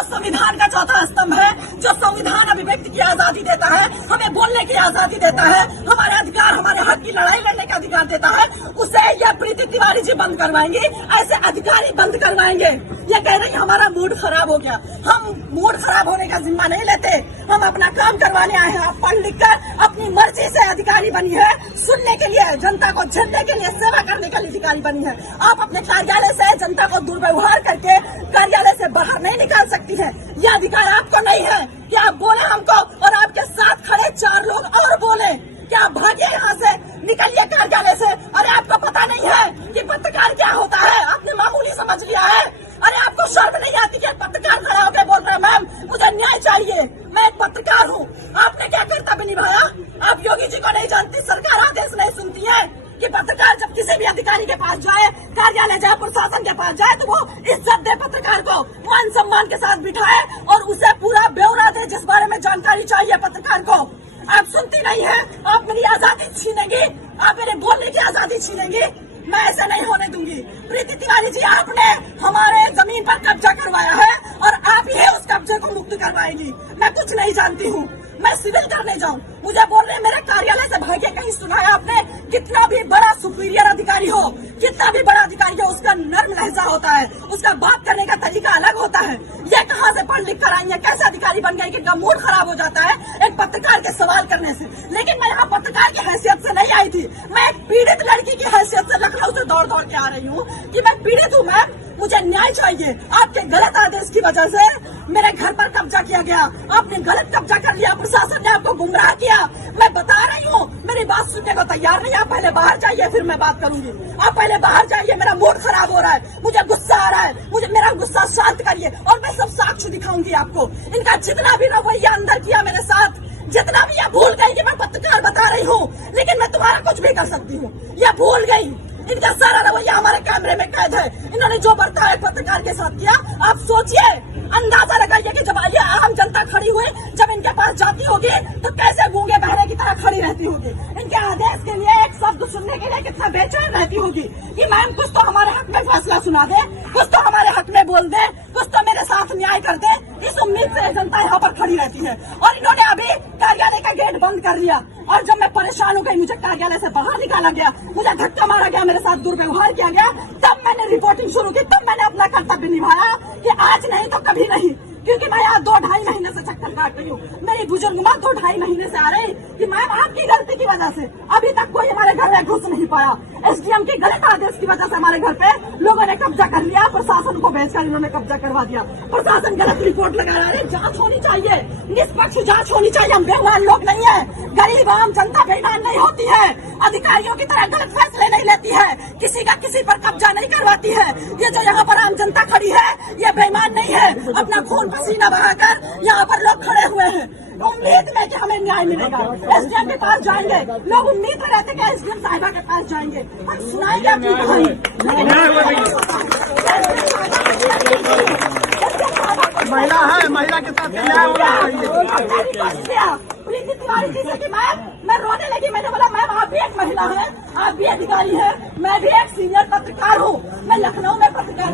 जो संविधान का चौथा स्तंभ है, जो संविधान अभिव्यक्ति की आजादी देता है, हमें बोलने की आजादी देता है, हमारे अधिकार, हमारे हक की लड़ाई लड़ने का अधिकार देता है, उसे यह प्रीति तिवारी जी बंद करवाएंगी, ऐसे अधिकारी बंद करवाएंगे। ये कह रही हमारा मूड खराब हो गया। हम मूड खराब होने का जिम्मा नहीं लेते, हम अपना काम करवाने आए हैं। आप पढ़ लिख कर अपनी मर्जी से अधिकारी बनी है, सुनने के लिए, जनता को झेलने के लिए, सेवा करने के लिए अधिकारी बनी है। आप अपने कार्यालय से जनता को दुर्व्यवहार करके कार्यालय से बाहर नहीं निकाल सकती है। यह अधिकार आपको नहीं है कि आप बोले हमको और आपके साथ खड़े 4 लोग और बोले कि आप भागिए यहाँ से, निकलिए कार्यालय से। अरे आपको पता नहीं है कि पत्रकार क्या होता है? आपने मामूली समझ लिया है। अरे आपको शर्म नहीं आती कि पत्रकार खड़ा होकर बोल रहे हैं मैम मुझे न्याय चाहिए, मैं एक पत्रकार हूँ। आपने क्या कर्तव्य निभाया? आप योगी जी को नहीं जानती, सरकार आदेश नहीं सुनती है कि पत्रकार जब किसी भी अधिकारी के पास जाए, कार्यालय जाए, प्रशासन के पास जाए, तो वो इज्जत दे, पत्रकार को मान सम्मान के साथ बिठाए और उसे पूरा ब्यौरा दे जिस बारे में जानकारी चाहिए पत्रकार को। आप सुनती नहीं है, आप मेरी आजादी छीनेंगी, आप मेरे बोलने की आजादी छीनेंगी। मैं ऐसा नहीं होने दूंगी। प्रीति तिवारी जी, आपने हमारे जमीन पर कब्जा करवाया है और आप ही उस कब्जे को मुक्त करवाएंगी। मैं कुछ नहीं जानती हूँ, मैं सिविल करने जाऊँ, मुझे बोल रहे मेरे कार्यालय से भागे। कहीं सुना है आपने? कितना भी बड़ा सुपीरियर अधिकारी हो, कितना भी बड़ा अधिकारी हो, उसका नर्म लहजा होता है, उसका बात करने का तरीका अलग होता है। ये कहाँ से पढ़ लिख कर आई है? कैसे अधिकारी बन गई कि इनका मूड खराब हो जाता है एक पत्रकार के सवाल करने से? लेकिन मैं यहाँ पत्रकार की हैसियत से नहीं आई थी, मैं एक पीड़ित लड़की की हैसियत से लखनऊ से दौड़ दौड़ के आ रही हूँ कि मैं पीड़ित हूँ मैम, मुझे न्याय चाहिए। आपके गलत आदेश की वजह से मेरे घर पर कब्जा किया गया, आपने गलत कब्जा कर लिया, प्रशासन ने आपको गुमराह किया। मैं बता रही हूँ, मेरी बात सुनने को तैयार नहीं। आप पहले बाहर जाइए, फिर मैं बात करूंगी। आप पहले बाहर जाइए, मेरा मूड खराब हो रहा है, मुझे गुस्सा आ रहा है, मुझे मेरा गुस्सा शांत करिए और मैं सब साक्ष्य दिखाऊंगी आपको। इनका जितना भी रवैया अंदर किया मेरे साथ, जितना भी, यह भूल गई कि मैं पत्रकार बता रही हूँ, लेकिन मैं तुम्हारा कुछ भी कर सकती हूँ, यह भूल गई। इनका सारा रवैया हमारे कैमरे में कैद है। इन्होंने जो बर्ताव पत्रकार के साथ किया, आप सोचिए, अंदाजा लगाइए कि जब ये आम जनता खड़ी हुई, जब इनके पास जाती होगी तो कैसे गूंगे बहरे की तरह खड़ी रहती होगी। इनके आदेश के लिए एक शब्द सुनने के लिए कितना बेचैन रहती होगी कि मैम कुछ तो हमारे हक में फैसला सुना दे, कुछ तो हमारे हक में बोल दे, कुछ तो मेरे साथ न्याय कर दे। इस उम्मीद से जनता यहाँ पर खड़ी रहती है। और इन्होंने अभी कार्यालय का गेट बंद कर लिया और जब मैं परेशान हो गई, मुझे कार्यालय से बाहर निकाला गया, मुझे धक्का मारा गया, मेरे साथ दुर्व्यवहार किया गया, तब मैंने रिपोर्टिंग शुरू की, तब मैंने अपना कर्तव्य निभाया कि आज नहीं तो कभी नहीं। क्योंकि मैं यहाँ 2-2.5 महीने से चक्कर काट रही हूँ। मेरी बुजुर्ग माँ 2-2.5 महीने से आ रही कि मैम आपकी गलती की वजह से अभी तक कोई हमारे घर में घुस नहीं पाया। एसडीएम के गलत आदेश की वजह से हमारे घर पे लोगों ने कब्जा कर लिया, प्रशासन को भेजकर इन्होंने कब्जा करवा दिया। प्रशासन गलत रिपोर्ट लगा रहा है। जांच होनी चाहिए, निष्पक्ष जांच होनी चाहिए। हम बेईमान लोग नहीं है, गरीब आम जनता बेईमान नहीं होती है, अधिकारियों की तरह गलत फैसले नहीं लेती है, किसी का किसी पर कब्जा नहीं करवाती है। ये जो यहाँ पर आम जनता खड़ी है, ये बेईमान नहीं है। अपना खून पसीना बहाकर यहाँ पर लोग खड़े हुए हैं उम्मीद में कि हमें न्याय मिलेगा। एसडीएम के पास जाएंगे, लोग उम्मीद में रहते कि एसडीएम साहिबा के पास जाएंगे, हम सुनाएंगे अपनी कहानी। महिला है, महिला के साथ न्याय होना चाहिए। प्रीति तिवारी जी से कि मैं रोने लगी। मैंने बोला मैम आप भी एक महिला है, आप भी अधिकारी है, मैं भी एक सीनियर पत्रकार हूँ, मैं लखनऊ में पत्रकार